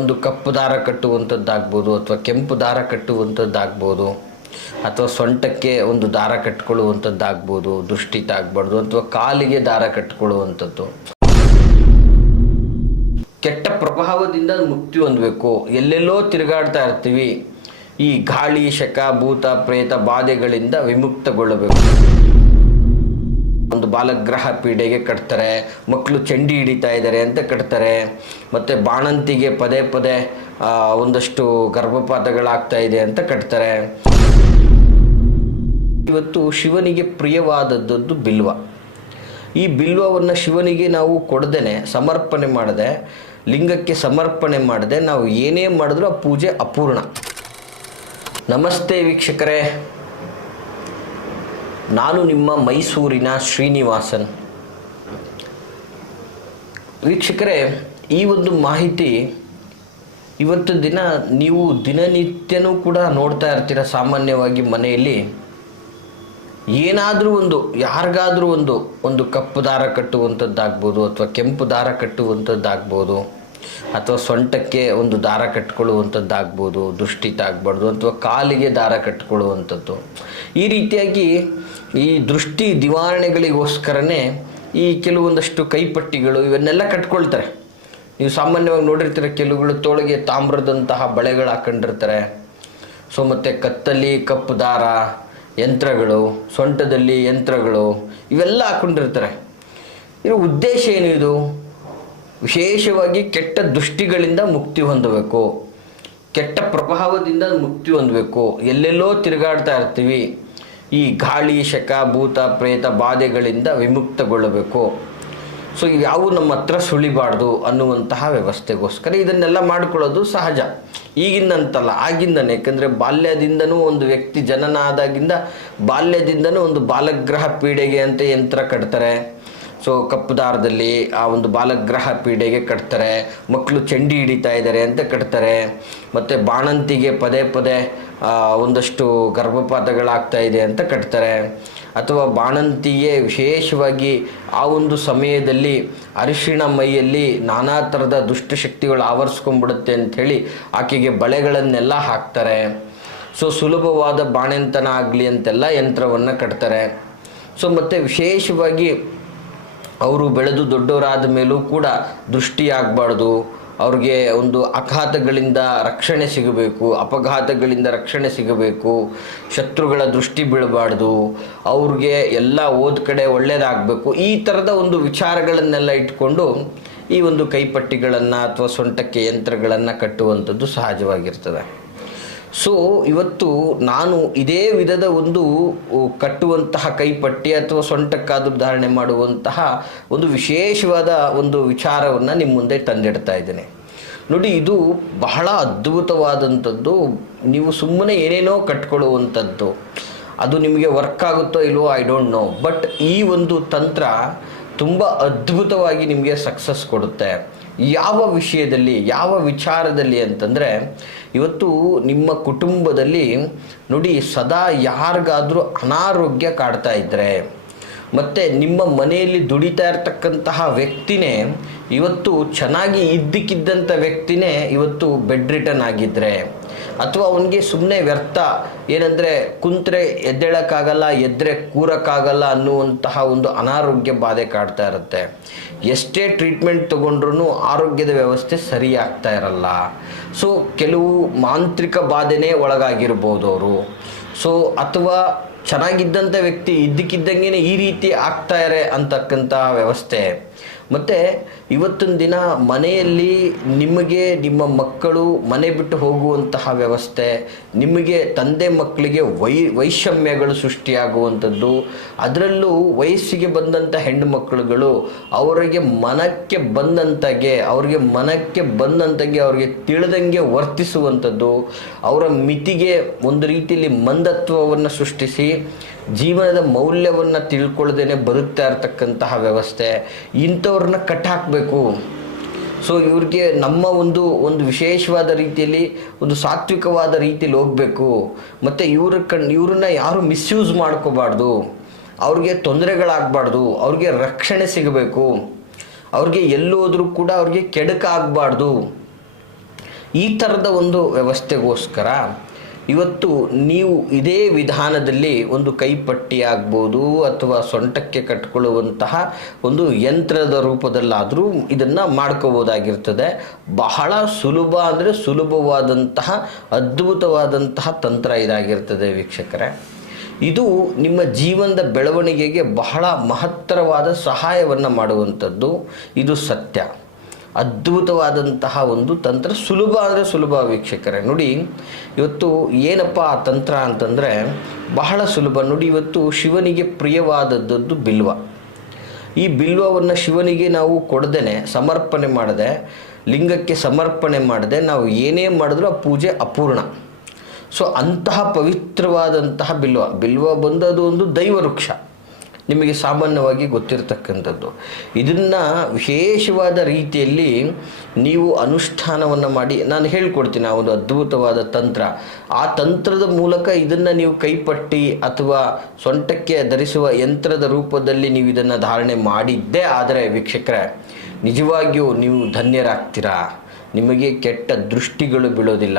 ಒಂದು ಕಪ್ಪು ದಾರ ಕಟ್ಟುವಂಥದ್ದಾಗ್ಬೋದು ಅಥವಾ ಕೆಂಪು ದಾರ ಕಟ್ಟುವಂಥದ್ದಾಗ್ಬೋದು ಅಥವಾ ಸೊಂಟಕ್ಕೆ ಒಂದು ದಾರ ಕಟ್ಕೊಳ್ಳುವಂಥದ್ದಾಗ್ಬೋದು, ದೃಷ್ಟಿ ತಾಗಬಾರ್ದು ಅಥವಾ ಕಾಲಿಗೆ ದಾರ ಕಟ್ಕೊಳ್ಳುವಂಥದ್ದು. ಕೆಟ್ಟ ಪ್ರಭಾವದಿಂದ ಮುಕ್ತಿ ಹೊಂದಬೇಕು. ಎಲ್ಲೆಲ್ಲೋ ತಿರುಗಾಡ್ತಾ ಇರ್ತೀವಿ, ಈ ಗಾಳಿ ಶಕ ಭೂತ ಪ್ರೇತ ಬಾಧೆಗಳಿಂದ ವಿಮುಕ್ತಗೊಳ್ಳಬೇಕು. ಒಂದು ಬಾಲಗ್ರಹ ಪೀಡೆಗೆ ಕಟ್ತಾರೆ, ಮಕ್ಕಳು ಚಂಡಿ ಹಿಡಿತಾ ಇದ್ದಾರೆ ಅಂತ ಕಟ್ತಾರೆ, ಮತ್ತು ಬಾಣಂತಿಗೆ ಪದೇ ಪದೇ ಒಂದಷ್ಟು ಗರ್ಭಪಾತಗಳಾಗ್ತಾ ಇದೆ ಅಂತ ಕಟ್ತಾರೆ. ಇವತ್ತು ಶಿವನಿಗೆ ಪ್ರಿಯವಾದದ್ದು ಬಿಲ್ವ. ಈ ಬಿಲ್ವವನ್ನು ಶಿವನಿಗೆ ನಾವು ಕೊಡದೇನೆ, ಸಮರ್ಪಣೆ ಮಾಡದೆ, ಲಿಂಗಕ್ಕೆ ಸಮರ್ಪಣೆ ಮಾಡದೆ ನಾವು ಏನೇ ಮಾಡಿದ್ರೂ ಆ ಪೂಜೆ ಅಪೂರ್ಣ. ನಮಸ್ತೆ ವೀಕ್ಷಕರೇ, ನಾನು ನಿಮ್ಮ ಮೈಸೂರಿನ ಶ್ರೀನಿವಾಸನ್. ವೀಕ್ಷಕರೇ, ಈ ಒಂದು ಮಾಹಿತಿ ಇವತ್ತು ದಿನ ನೀವು ದಿನನಿತ್ಯನೂ ಕೂಡ ನೋಡ್ತಾ ಇರ್ತೀರ. ಸಾಮಾನ್ಯವಾಗಿ ಮನೆಯಲ್ಲಿ ಏನಾದರೂ ಯಾರಿಗಾದರೂ ಒಂದು ಕಪ್ಪು ದಾರ ಕಟ್ಟುವಂಥದ್ದಾಗ್ಬೋದು ಅಥವಾ ಕೆಂಪು ದಾರ ಕಟ್ಟುವಂಥದ್ದಾಗ್ಬೋದು ಅಥವಾ ಸೊಂಟಕ್ಕೆ ಒಂದು ದಾರ ಕಟ್ಕೊಳ್ಳುವಂಥದ್ದಾಗ್ಬೋದು, ದೃಷ್ಟಿ ತಾಗಬಾರ್ದು ಅಥವಾ ಕಾಲಿಗೆ ದಾರ ಕಟ್ಕೊಳ್ಳುವಂಥದ್ದು. ಈ ರೀತಿಯಾಗಿ ಈ ದೃಷ್ಟಿ ನಿವಾರಣೆಗಳಿಗೋಸ್ಕರನೇ ಈ ಕೆಲವೊಂದಷ್ಟು ಕೈಪಟ್ಟಿಗಳು ಇವನ್ನೆಲ್ಲ ಕಟ್ಕೊಳ್ತಾರೆ. ನೀವು ಸಾಮಾನ್ಯವಾಗಿ ನೋಡಿರ್ತೀರ, ಕೆಲವುಗಳು ತೋಳಿಗೆ ತಾಮ್ರದಂತಹ ಬಳೆಗಳು ಹಾಕೊಂಡಿರ್ತಾರೆ. ಸೊ ಮತ್ತು ಕತ್ತಲ್ಲಿ ಕಪ್ಪು ದಾರ, ಯಂತ್ರಗಳು, ಸೊಂಟದಲ್ಲಿ ಯಂತ್ರಗಳು, ಇವೆಲ್ಲ ಹಾಕ್ಕೊಂಡಿರ್ತಾರೆ. ಇದರ ಉದ್ದೇಶ ಏನಿದು? ವಿಶೇಷವಾಗಿ ಕೆಟ್ಟ ದೃಷ್ಟಿಗಳಿಂದ ಮುಕ್ತಿ ಹೊಂದಬೇಕು, ಕೆಟ್ಟ ಪ್ರಭಾವದಿಂದ ಮುಕ್ತಿ ಹೊಂದಬೇಕು. ಎಲ್ಲೆಲ್ಲೋ ತಿರುಗಾಡ್ತಾ ಇರ್ತೀವಿ, ಈ ಗಾಳಿ ಶಕ ಭೂತ ಪ್ರೇತ ಬಾಧೆಗಳಿಂದ ವಿಮುಕ್ತಗೊಳ್ಳಬೇಕು. ಸೊ ಇವ್ಯಾವು ನಮ್ಮ ಹತ್ರ ಸುಳಿಬಾರ್ದು ಅನ್ನುವಂತಹ ವ್ಯವಸ್ಥೆಗೋಸ್ಕರ ಇದನ್ನೆಲ್ಲ ಮಾಡ್ಕೊಳ್ಳೋದು ಸಹಜ. ಈಗಿಂದಂತಲ್ಲ, ಆಗಿಂದನೇ. ಯಾಕಂದರೆ ಬಾಲ್ಯದಿಂದನೂ ಒಂದು ವ್ಯಕ್ತಿ ಜನನ ಆದಾಗಿಂದ ಬಾಲ್ಯದಿಂದನೂ ಒಂದು ಬಾಲಗ್ರಹ ಪೀಡೆಗೆ ಅಂತ ಯಂತ್ರ ಕಟ್ತಾರೆ. ಸೊ ಕಪ್ಪು ದಾರದಲ್ಲಿ ಆ ಒಂದು ಬಾಲಗ್ರಹ ಪೀಡೆಗೆ ಕಟ್ತಾರೆ, ಮಕ್ಕಳು ಚಂಡಿ ಹಿಡಿತಾ ಇದ್ದಾರೆ ಅಂತ ಕಟ್ತಾರೆ, ಮತ್ತು ಬಾಣಂತಿಗೆ ಪದೇ ಪದೇ ಒಂದಷ್ಟು ಗರ್ಭಪಾತಗಳಾಗ್ತಾ ಇದೆ ಅಂತ ಕಟ್ತಾರೆ, ಅಥವಾ ಬಾಣಂತಿಗೆ ವಿಶೇಷವಾಗಿ ಆ ಒಂದು ಸಮಯದಲ್ಲಿ ಅರಿಶಿಣ ಮೈಯಲ್ಲಿ ನಾನಾ ಥರದ ದುಷ್ಟಶಕ್ತಿಗಳು ಆವರಿಸ್ಕೊಂಡ್ಬಿಡುತ್ತೆ ಅಂಥೇಳಿ ಆಕೆಗೆ ಬಳೆಗಳನ್ನೆಲ್ಲ ಹಾಕ್ತಾರೆ. ಸೊ ಸುಲಭವಾದ ಬಾಣಂತನ ಆಗಲಿ ಅಂತೆಲ್ಲ ಯಂತ್ರವನ್ನು ಕಟ್ತಾರೆ. ಸೊ ಮತ್ತು ವಿಶೇಷವಾಗಿ ಅವರು ಬೆಳೆದು ದೊಡ್ಡವರಾದ ಮೇಲೂ ಕೂಡ ದೃಷ್ಟಿ ಆಗಬಾರ್ದು, ಅವ್ರಿಗೆ ಒಂದು ಆಘಾತಗಳಿಂದ ರಕ್ಷಣೆ ಸಿಗಬೇಕು, ಅಪಘಾತಗಳಿಂದ ರಕ್ಷಣೆ ಸಿಗಬೇಕು, ಶತ್ರುಗಳ ದೃಷ್ಟಿ ಬೀಳಬಾರ್ದು, ಅವ್ರಿಗೆ ಎಲ್ಲ ಓದ್ ಕಡೆ ಒಳ್ಳೆಯದಾಗಬೇಕು. ಈ ಥರದ ಒಂದು ವಿಚಾರಗಳನ್ನೆಲ್ಲ ಇಟ್ಕೊಂಡು ಈ ಒಂದು ಕೈಪಟ್ಟಿಗಳನ್ನು ಅಥವಾ ಸೊಂಟಕ್ಕೆ ಯಂತ್ರಗಳನ್ನು ಕಟ್ಟುವಂಥದ್ದು ಸಹಜವಾಗಿರ್ತದೆ. ಸೊ ಇವತ್ತು ನಾನು ಇದೇ ವಿಧದ ಒಂದು ಕಟ್ಟುವಂತಹ ಕೈಪಟ್ಟಿ ಅಥವಾ ಸೊಂಟಕ್ಕಾದರೂ ಧಾರಣೆ ಮಾಡುವಂತಹ ಒಂದು ವಿಶೇಷವಾದ ಒಂದು ವಿಚಾರವನ್ನು ನಿಮ್ಮ ಮುಂದೆ ತಂದಿಡ್ತಾ ಇದ್ದೇನೆ. ನೋಡಿ, ಇದು ಬಹಳ ಅದ್ಭುತವಾದಂಥದ್ದು. ನೀವು ಸುಮ್ಮನೆ ಏನೇನೋ ಕಟ್ಕೊಳ್ಳುವಂಥದ್ದು, ಅದು ನಿಮಗೆ ವರ್ಕ್ ಆಗುತ್ತೋ ಇಲ್ವೋ ಐ ಡೋಂಟ್ ನೋ, ಬಟ್ ಈ ಒಂದು ತಂತ್ರ ತುಂಬ ಅದ್ಭುತವಾಗಿ ನಿಮಗೆ ಸಕ್ಸಸ್ ಕೊಡುತ್ತೆ. ಯಾವ ವಿಷಯದಲ್ಲಿ, ಯಾವ ವಿಚಾರದಲ್ಲಿ ಅಂತಂದರೆ, ಇವತ್ತು ನಿಮ್ಮ ಕುಟುಂಬದಲ್ಲಿ ನೋಡಿ ಸದಾ ಯಾರಿಗಾದರೂ ಅನಾರೋಗ್ಯ ಕಾಡ್ತಾ ಇದ್ದರೆ, ಮತ್ತು ನಿಮ್ಮ ಮನೆಯಲ್ಲಿ ದುಡಿತಾ ಇರ್ತಕ್ಕಂತಹ ವ್ಯಕ್ತಿನೇ ಇವತ್ತು ಚೆನ್ನಾಗಿ ಇದ್ದಕ್ಕಿದ್ದಂಥ ವ್ಯಕ್ತಿನೇ ಇವತ್ತು ಬೆಡ್ ರಿಟರ್ನ್ ಆಗಿದ್ದರೆ, ಅಥವಾ ಅವನಿಗೆ ಸುಮ್ಮನೆ ವ್ಯರ್ಥ, ಏನಂದರೆ ಕುಂತ್ರೆ ಎದ್ದೇಳಕ್ಕಾಗಲ್ಲ, ಎದ್ದರೆ ಕೂರಕ್ಕಾಗಲ್ಲ ಅನ್ನುವಂತಹ ಒಂದು ಅನಾರೋಗ್ಯ ಬಾಧೆ ಕಾಡ್ತಾ ಇರುತ್ತೆ. ಎಷ್ಟೇ ಟ್ರೀಟ್ಮೆಂಟ್ ತೊಗೊಂಡ್ರೂ ಆರೋಗ್ಯದ ವ್ಯವಸ್ಥೆ ಸರಿಯಾಗ್ತಾ ಇರಲ್ಲ. ಸೊ ಕೆಲವು ಮಾಂತ್ರಿಕ ಬಾಧೆನೇ ಒಳಗಾಗಿರ್ಬೋದು ಅವರು. ಸೊ ಅಥವಾ ಚೆನ್ನಾಗಿದ್ದಂಥ ವ್ಯಕ್ತಿ ಇದ್ದಕ್ಕಿದ್ದಂಗೆ ಈ ರೀತಿ ಆಗ್ತಾರೆ ಅಂತಕ್ಕಂಥ ವ್ಯವಸ್ಥೆ. ಮತ್ತು ಇವತ್ತಿನ ದಿನ ಮನೆಯಲ್ಲಿ ನಿಮಗೆ ನಿಮ್ಮ ಮಕ್ಕಳು ಮನೆ ಬಿಟ್ಟು ಹೋಗುವಂತಹ ವ್ಯವಸ್ಥೆ, ನಿಮಗೆ ತಂದೆ ಮಕ್ಕಳಿಗೆ ವೈಷಮ್ಯಗಳು ಸೃಷ್ಟಿಯಾಗುವಂಥದ್ದು, ಅದರಲ್ಲೂ ವಯಸ್ಸಿಗೆ ಬಂದಂಥ ಹೆಣ್ಣು ಮಕ್ಕಳುಗಳು ಅವರಿಗೆ ಮನಕ್ಕೆ ಬಂದಂತಾಗೆ ಅವ್ರಿಗೆ ತಿಳಿದಂಗೆ ವರ್ತಿಸುವಂಥದ್ದು, ಅವರ ಮಿತಿಗೆ ಒಂದು ರೀತಿಯಲ್ಲಿ ಮಂದತ್ವವನ್ನು ಸೃಷ್ಟಿಸಿ ಜೀವನದ ಮೌಲ್ಯವನ್ನು ತಿಳ್ಕೊಳ್ಳದೇನೆ ಬದುಕ್ತಾ ಇರ್ತಕ್ಕಂತಹ ವ್ಯವಸ್ಥೆ, ಇಂಥವ್ರನ್ನ ಕಟ್ಟಾಕಬೇಕು. ಸೊ ಇವ್ರಿಗೆ ನಮ್ಮ ಒಂದು ವಿಶೇಷವಾದ ರೀತಿಯಲ್ಲಿ ಒಂದು ಸಾತ್ವಿಕವಾದ ರೀತಿಯಲ್ಲಿ ಹೋಗಬೇಕು. ಮತ್ತು ಇವ್ರನ್ನ ಯಾರು ಮಿಸ್ಯೂಸ್ ಮಾಡ್ಕೋಬಾರ್ದು, ಅವ್ರಿಗೆ ತೊಂದರೆಗಳಾಗಬಾರ್ದು, ಅವ್ರಿಗೆ ರಕ್ಷಣೆ ಸಿಗಬೇಕು, ಅವ್ರಿಗೆ ಎಲ್ಲೋದ್ರೂ ಕೂಡ ಅವ್ರಿಗೆ ಕೆಡುಕಾಗಬಾರ್ದು. ಈ ಥರದ ಒಂದು ವ್ಯವಸ್ಥೆಗೋಸ್ಕರ ಇವತ್ತು ನೀವು ಇದೇ ವಿಧಾನದಲ್ಲಿ ಒಂದು ಕೈಪಟ್ಟಿ ಆಗ್ಬೋದು ಅಥವಾ ಸೊಂಟಕ್ಕೆ ಕಟ್ಕೊಳ್ಳುವಂತಹ ಒಂದು ಯಂತ್ರದ ರೂಪದಲ್ಲಾದರೂ ಇದನ್ನು ಮಾಡ್ಕೋಬೋದಾಗಿರ್ತದೆ. ಬಹಳ ಸುಲಭ ಅಂದರೆ ಸುಲಭವಾದಂತಹ ಅದ್ಭುತವಾದಂತಹ ತಂತ್ರ ಇದಾಗಿರ್ತದೆ ವೀಕ್ಷಕರೇ. ಇದು ನಿಮ್ಮ ಜೀವನದ ಬೆಳವಣಿಗೆಗೆ ಬಹಳ ಮಹತ್ತರವಾದ ಸಹಾಯವನ್ನು ಮಾಡುವಂಥದ್ದು. ಇದು ಸತ್ಯ. ಅದ್ಭುತವಾದಂತಹ ಒಂದು ತಂತ್ರ, ಸುಲಭ ಅಂದರೆ ಸುಲಭ ವೀಕ್ಷಕರೇ. ನೋಡಿ ಇವತ್ತು ಏನಪ್ಪ ಆ ತಂತ್ರ ಅಂತಂದರೆ ಬಹಳ ಸುಲಭ. ನೋಡಿ ಇವತ್ತು ಶಿವನಿಗೆ ಪ್ರಿಯವಾದದ್ದು ಬಿಲ್ವ. ಈ ಬಿಲ್ವವನ್ನು ಶಿವನಿಗೆ ನಾವು ಕೊಡದೇನೆ, ಸಮರ್ಪಣೆ ಮಾಡದೆ, ಲಿಂಗಕ್ಕೆ ಸಮರ್ಪಣೆ ಮಾಡದೆ ನಾವು ಏನೇ ಮಾಡಿದ್ರೂ ಆ ಪೂಜೆ ಅಪೂರ್ಣ. ಸೊ ಅಂತಹ ಪವಿತ್ರವಾದಂತಹ ಬಿಲ್ವ ಬಂದದು ಒಂದು ದೈವ ವೃಕ್ಷ, ನಿಮಗೆ ಸಾಮಾನ್ಯವಾಗಿ ಗೊತ್ತಿರತಕ್ಕಂಥದ್ದು. ಇದನ್ನು ವಿಶೇಷವಾದ ರೀತಿಯಲ್ಲಿ ನೀವು ಅನುಷ್ಠಾನವನ್ನು ಮಾಡಿ, ನಾನು ಹೇಳ್ಕೊಡ್ತೀನಿ ಆ ಒಂದು ಅದ್ಭುತವಾದ ತಂತ್ರ. ಆ ತಂತ್ರದ ಮೂಲಕ ಇದನ್ನು ನೀವು ಕೈಪಟ್ಟಿ ಅಥವಾ ಸೊಂಟಕ್ಕೆ ಧರಿಸುವ ಯಂತ್ರದ ರೂಪದಲ್ಲಿ ನೀವು ಇದನ್ನು ಧಾರಣೆ ಮಾಡಿದ್ದೇ ಆದರೆ ವೀಕ್ಷಕರೇ, ನಿಜವಾಗಿಯೂ ನೀವು ಧನ್ಯರಾಗ್ತೀರಾ. ನಿಮಗೆ ಕೆಟ್ಟ ದೃಷ್ಟಿಗಳು ಬೀಳೋದಿಲ್ಲ,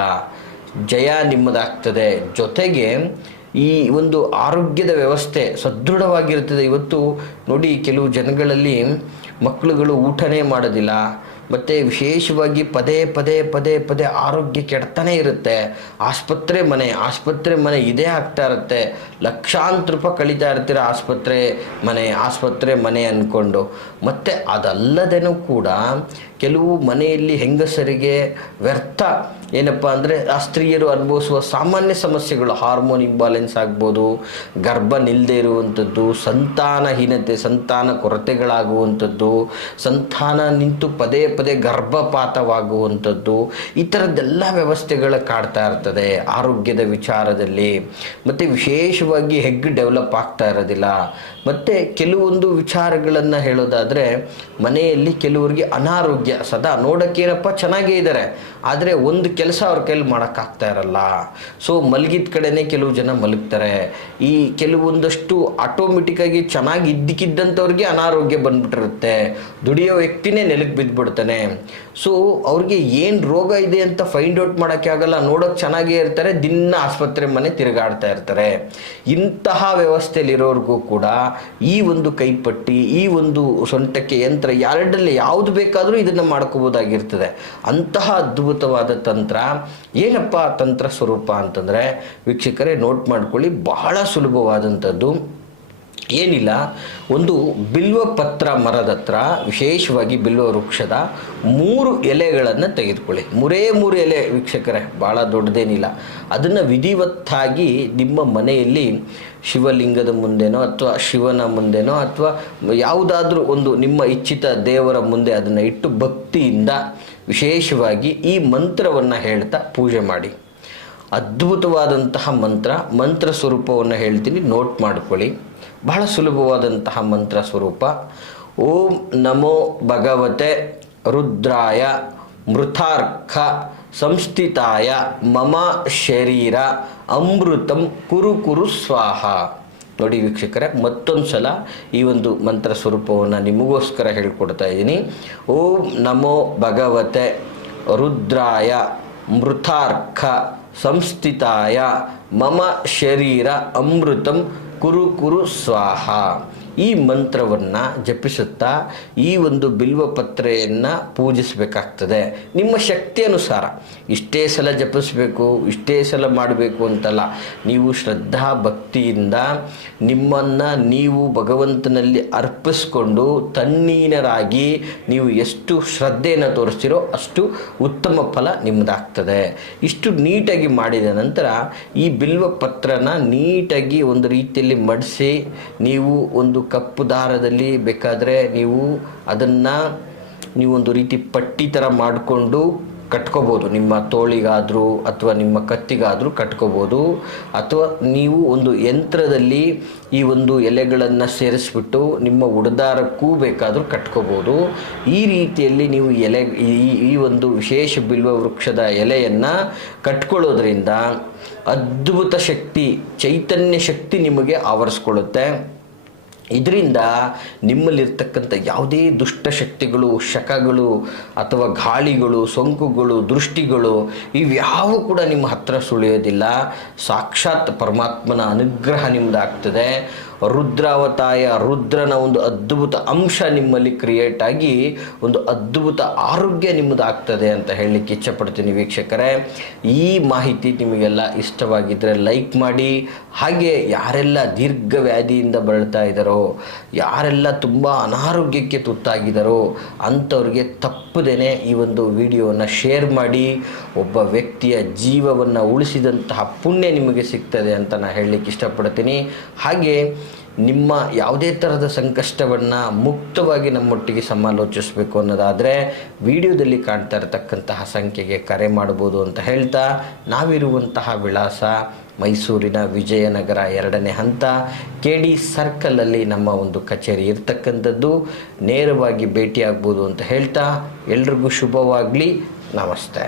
ಜಯ ನಿಮ್ಮದಾಗ್ತದೆ. ಜೊತೆಗೆ ಈ ಒಂದು ಆರೋಗ್ಯದ ವ್ಯವಸ್ಥೆ ಸದೃಢವಾಗಿರ್ತದೆ. ಇವತ್ತು ನೋಡಿ, ಕೆಲವು ಜನಗಳಲ್ಲಿ ಮಕ್ಕಳುಗಳು ಊಟನೇ ಮಾಡೋದಿಲ್ಲ, ಮತ್ತು ವಿಶೇಷವಾಗಿ ಪದೇ ಪದೇ ಪದೇ ಪದೇ ಆರೋಗ್ಯ ಕೆಡ್ತಾನೆ ಇರುತ್ತೆ. ಆಸ್ಪತ್ರೆ ಮನೆ ಇದೇ ಆಗ್ತಾ ಇರುತ್ತೆ. ಲಕ್ಷಾಂತರ ರೂಪಾಯಿ ಕಳೀತಾ ಇರ್ತೀರ ಆಸ್ಪತ್ರೆ ಮನೆ ಅಂದ್ಕೊಂಡು. ಮತ್ತು ಅದಲ್ಲದೇನೂ ಕೂಡ ಕೆಲವು ಮನೆಯಲ್ಲಿ ಹೆಂಗಸರಿಗೆ ವ್ಯರ್ಥ ಏನಪ್ಪ ಅಂದರೆ ಆ ಸ್ತ್ರೀಯರು ಅನುಭವಿಸುವ ಸಾಮಾನ್ಯ ಸಮಸ್ಯೆಗಳು, ಹಾರ್ಮೋನ್ ಇಂಬ್ಯಾಲೆನ್ಸ್ ಆಗ್ಬೋದು, ಗರ್ಭ ನಿಲ್ಲದೆ ಇರುವಂಥದ್ದು, ಸಂತಾನಹೀನತೆ, ಸಂತಾನ ಕೊರತೆಗಳಾಗುವಂಥದ್ದು, ಸಂತಾನ ನಿಂತು ಪದೇ ಪದೇ ಗರ್ಭಪಾತವಾಗುವಂಥದ್ದು, ಈ ಥರದ್ದೆಲ್ಲ ವ್ಯವಸ್ಥೆಗಳು ಕಾಡ್ತಾ ಇರ್ತದೆ ಆರೋಗ್ಯದ ವಿಚಾರದಲ್ಲಿ. ಮತ್ತು ವಿಶೇಷವಾಗಿ ಹೆಗ್ ಡೆವಲಪ್ ಆಗ್ತಾ ಇರೋದಿಲ್ಲ. ಮತ್ತು ಕೆಲವೊಂದು ವಿಚಾರಗಳನ್ನು ಹೇಳೋದಾದರೆ, ಮನೆಯಲ್ಲಿ ಕೆಲವರಿಗೆ ಅನಾರೋಗ್ಯ, ಸದಾ ನೋಡೋಕ್ಕೇನಪ್ಪ ಚೆನ್ನಾಗೇ ಇದ್ದಾರೆ, ಆದರೆ ಒಂದು ಕೆಲಸ ಅವ್ರ ಕೈಲಿ ಮಾಡೋಕ್ಕಾಗ್ತಾ ಇರಲ್ಲ. ಸೊ ಮಲಗಿದ ಕಡೆನೇ ಕೆಲವು ಜನ ಮಲಗ್ತಾರೆ. ಈ ಕೆಲವೊಂದಷ್ಟು ಆಟೋಮೆಟಿಕ್ಕಾಗಿ ಚೆನ್ನಾಗಿ ಇದ್ದಕ್ಕಿದ್ದಂಥವ್ರಿಗೆ ಅನಾರೋಗ್ಯ ಬಂದ್ಬಿಟ್ಟಿರುತ್ತೆ. ದುಡಿಯೋ ವ್ಯಕ್ತಿನೇ ನೆಲಕ್ಕೆ ಬಿದ್ದುಬಿಡ್ತಾನೆ. ಸೊ ಅವ್ರಿಗೆ ಏನು ರೋಗ ಇದೆ ಅಂತ ಫೈಂಡ್ ಔಟ್ ಮಾಡೋಕ್ಕೆ ಆಗಲ್ಲ. ನೋಡೋಕೆ ಚೆನ್ನಾಗೇ ಇರ್ತಾರೆ, ದಿನ ಆಸ್ಪತ್ರೆ ಮನೆ ತಿರುಗಾಡ್ತಾ ಇರ್ತಾರೆ. ಇಂತಹ ವ್ಯವಸ್ಥೆಯಲ್ಲಿರೋರಿಗೂ ಕೂಡ ಈ ಒಂದು ಕೈಪಟ್ಟಿ, ಈ ಒಂದು ಸೊಂಟಕ್ಕೆ ಯಂತ್ರ, ಎರಡರಲ್ಲಿ ಯಾವುದು ಬೇಕಾದರೂ ಇದನ್ನು ಮಾಡ್ಕೋಬೋದಾಗಿರ್ತದೆ. ಅಂತಹ ಅದ್ಭುತವಾದ ತಂತ್ರ. ಏನಪ್ಪ ತಂತ್ರ ಸ್ವರೂಪ ಅಂತಂದರೆ ವೀಕ್ಷಕರೇ, ನೋಟ್ ಮಾಡ್ಕೊಳ್ಳಿ, ಬಹಳ ಸುಲಭವಾದಂಥದ್ದು. ಏನಿಲ್ಲ, ಒಂದು ಬಿಲ್ವ ಪತ್ರ ಮರದ ಹತ್ರ, ವಿಶೇಷವಾಗಿ ಬಿಲ್ವ ವೃಕ್ಷದ 3 ಎಲೆಗಳನ್ನು ತೆಗೆದುಕೊಳ್ಳಿ. 3 ಎಲೆ ವೀಕ್ಷಕರೇ, ಭಾಳ ದೊಡ್ಡದೇನಿಲ್ಲ. ಅದನ್ನು ವಿಧಿವತ್ತಾಗಿ ನಿಮ್ಮ ಮನೆಯಲ್ಲಿ ಶಿವಲಿಂಗದ ಮುಂದೆನೋ ಅಥವಾ ಶಿವನ ಮುಂದೆನೋ ಅಥವಾ ಯಾವುದಾದ್ರೂ ಒಂದು ನಿಮ್ಮ ಇಚ್ಛಿತ ದೇವರ ಮುಂದೆ ಅದನ್ನು ಇಟ್ಟು ಭಕ್ತಿಯಿಂದ ವಿಶೇಷವಾಗಿ ಈ ಮಂತ್ರವನ್ನು ಹೇಳ್ತಾ ಪೂಜೆ ಮಾಡಿ. ಅದ್ಭುತವಾದಂತಹ ಮಂತ್ರ ಸ್ವರೂಪವನ್ನು ಹೇಳ್ತೀನಿ, ನೋಟ್ ಮಾಡ್ಕೊಳ್ಳಿ. ಬಹಳ ಸುಲಭವಾದಂತಹ ಮಂತ್ರ ಸ್ವರೂಪ. ಓಂ ನಮೋ ಭಗವತೆ ರುದ್ರಾಯ ಮೃತಾರ್ಕ ಸಂಸ್ಥಿತಾಯ ಮಮ ಶರೀರ ಅಮೃತಂ ಕುರು ಕುರು ಸ್ವಾಹ. ನೋಡಿ ವೀಕ್ಷಕರೇ, ಮತ್ತೊಂದು ಸಲ ಈ ಒಂದು ಮಂತ್ರ ಸ್ವರೂಪವನ್ನು ನಿಮಗೋಸ್ಕರ ಹೇಳ್ಕೊಡ್ತಾ ಇದ್ದೀನಿ. ಓಂ ನಮೋ ಭಗವತೆ ರುದ್ರಾಯ ಮೃತಾರ್ಕ ಸಂಸ್ಥಿತಾಯ ಮಮ ಶರೀರ ಅಮೃತಂ ಕುರು ಕುರು ಸ್ವಾಹ. ಈ ಮಂತ್ರವನ್ನು ಜಪಿಸುತ್ತಾ ಈ ಒಂದು ಬಿಲ್ವಪತ್ರೆಯನ್ನು ಪೂಜಿಸಬೇಕಾಗ್ತದೆ. ನಿಮ್ಮ ಶಕ್ತಿ ಅನುಸಾರ ಇಷ್ಟೇ ಸಲ ಜಪಿಸಬೇಕು, ಇಷ್ಟೇ ಸಲ ಮಾಡಬೇಕು ಅಂತಲ್ಲ. ನೀವು ಶ್ರದ್ಧಾ ಭಕ್ತಿಯಿಂದ ನಿಮ್ಮನ್ನು ನೀವು ಭಗವಂತನಲ್ಲಿ ಅರ್ಪಿಸ್ಕೊಂಡು ತಣ್ಣೀನರಾಗಿ ನೀವು ಎಷ್ಟು ಶ್ರದ್ಧೆಯನ್ನು ತೋರಿಸ್ತೀರೋ ಅಷ್ಟು ಉತ್ತಮ ಫಲ ನಿಮ್ಮದಾಗ್ತದೆ. ಇಷ್ಟು ನೀಟಾಗಿ ಮಾಡಿದ ನಂತರ ಈ ಬಿಲ್ವಪತ್ರನ ನೀಟಾಗಿ ಒಂದು ರೀತಿಯಲ್ಲಿ ಮಡಿಸಿ, ನೀವು ಒಂದು ಕಪ್ಪು ದಾರದಲ್ಲಿ ಬೇಕಾದರೆ ನೀವು ಅದನ್ನು ಒಂದು ರೀತಿ ಪಟ್ಟಿ ಥರ ಮಾಡಿಕೊಂಡು ಕಟ್ಕೋಬೋದು. ನಿಮ್ಮ ತೋಳಿಗಾದರೂ ಅಥವಾ ನಿಮ್ಮ ಕತ್ತಿಗಾದರೂ ಕಟ್ಕೋಬೋದು. ಅಥವಾ ನೀವು ಒಂದು ಯಂತ್ರದಲ್ಲಿ ಈ ಒಂದು ಎಲೆಗಳನ್ನು ಸೇರಿಸ್ಬಿಟ್ಟು ನಿಮ್ಮ ಉಡದಾರಕ್ಕೂ ಬೇಕಾದರೂ ಕಟ್ಕೋಬೋದು. ಈ ರೀತಿಯಲ್ಲಿ ನೀವು ಈ ಒಂದು ವಿಶೇಷ ಬಿಲ್ವ ವೃಕ್ಷದ ಎಲೆಯನ್ನು ಕಟ್ಕೊಳ್ಳೋದ್ರಿಂದ ಅದ್ಭುತ ಶಕ್ತಿ, ಚೈತನ್ಯ ಶಕ್ತಿ ನಿಮಗೆ ಆವರಿಸ್ಕೊಳ್ಳುತ್ತೆ. ಇದರಿಂದ ನಿಮ್ಮಲ್ಲಿರ್ತಕ್ಕಂಥ ಯಾವುದೇ ದುಷ್ಟಶಕ್ತಿಗಳು, ಶಕಗಳು ಅಥವಾ ಗಾಳಿಗಳು, ಸೋಂಕುಗಳು, ದೃಷ್ಟಿಗಳು ಇವ್ಯಾವು ಕೂಡ ನಿಮ್ಮ ಹತ್ತಿರ ಸುಳಿಯೋದಿಲ್ಲ. ಸಾಕ್ಷಾತ್ ಪರಮಾತ್ಮನ ಅನುಗ್ರಹ ನಿಮ್ಮದಾಗ್ತದೆ. ರುದ್ರಾವತಾಯ ರುದ್ರನ ಒಂದು ಅದ್ಭುತ ಅಂಶ ನಿಮ್ಮಲ್ಲಿ ಕ್ರಿಯೇಟ್ ಆಗಿ ಒಂದು ಅದ್ಭುತ ಆರೋಗ್ಯ ನಿಮ್ಮದಾಗ್ತದೆ ಅಂತ ಹೇಳಲಿಕ್ಕೆ ಇಚ್ಛಪಡ್ತೀನಿ ವೀಕ್ಷಕರೇ. ಈ ಮಾಹಿತಿ ನಿಮಗೆಲ್ಲ ಇಷ್ಟವಾಗಿದ್ದರೆ ಲೈಕ್ ಮಾಡಿ. ಹಾಗೆ ಯಾರೆಲ್ಲ ದೀರ್ಘ ವ್ಯಾಧಿಯಿಂದ ಬಳಲ್ತಾ ಇದ್ದಾರೋ, ಯಾರೆಲ್ಲ ತುಂಬ ಅನಾರೋಗ್ಯಕ್ಕೆ ತುತ್ತಾಗಿದ್ದಾರೋ ಅಂಥವ್ರಿಗೆ ತಪ್ಪದೇನೆ ಈ ಒಂದು ವಿಡಿಯೋವನ್ನು ಶೇರ್ ಮಾಡಿ. ಒಬ್ಬ ವ್ಯಕ್ತಿಯ ಜೀವವನ್ನು ಉಳಿಸಿದಂತಹ ಪುಣ್ಯ ನಿಮಗೆ ಸಿಗ್ತದೆ ಅಂತ ನಾನು ಹೇಳಲಿಕ್ಕೆ ಇಷ್ಟಪಡ್ತೀನಿ. ಹಾಗೆ ನಿಮ್ಮ ಯಾವುದೇ ಥರದ ಸಂಕಷ್ಟವನ್ನು ಮುಕ್ತವಾಗಿ ನಮ್ಮೊಟ್ಟಿಗೆ ಸಮಾಲೋಚಿಸಬೇಕು ಅನ್ನೋದಾದರೆ ವಿಡಿಯೋದಲ್ಲಿ ಕಾಣ್ತಾ ಇರತಕ್ಕಂತಹ ಸಂಖ್ಯೆಗೆ ಕರೆ ಮಾಡ್ಬೋದು ಅಂತ ಹೇಳ್ತಾ, ನಾವಿರುವಂತಹ ವಿಳಾಸ ಮೈಸೂರಿನ ವಿಜಯನಗರ 2ನೇ ಹಂತ KD ಸರ್ಕಲಲ್ಲಿ ನಮ್ಮ ಒಂದು ಕಚೇರಿ ಇರ್ತಕ್ಕಂಥದ್ದು. ನೇರವಾಗಿ ಭೇಟಿಯಾಗ್ಬೋದು ಅಂತ ಹೇಳ್ತಾ ಎಲ್ರಿಗೂ ಶುಭವಾಗಲಿ. ನಮಸ್ತೆ.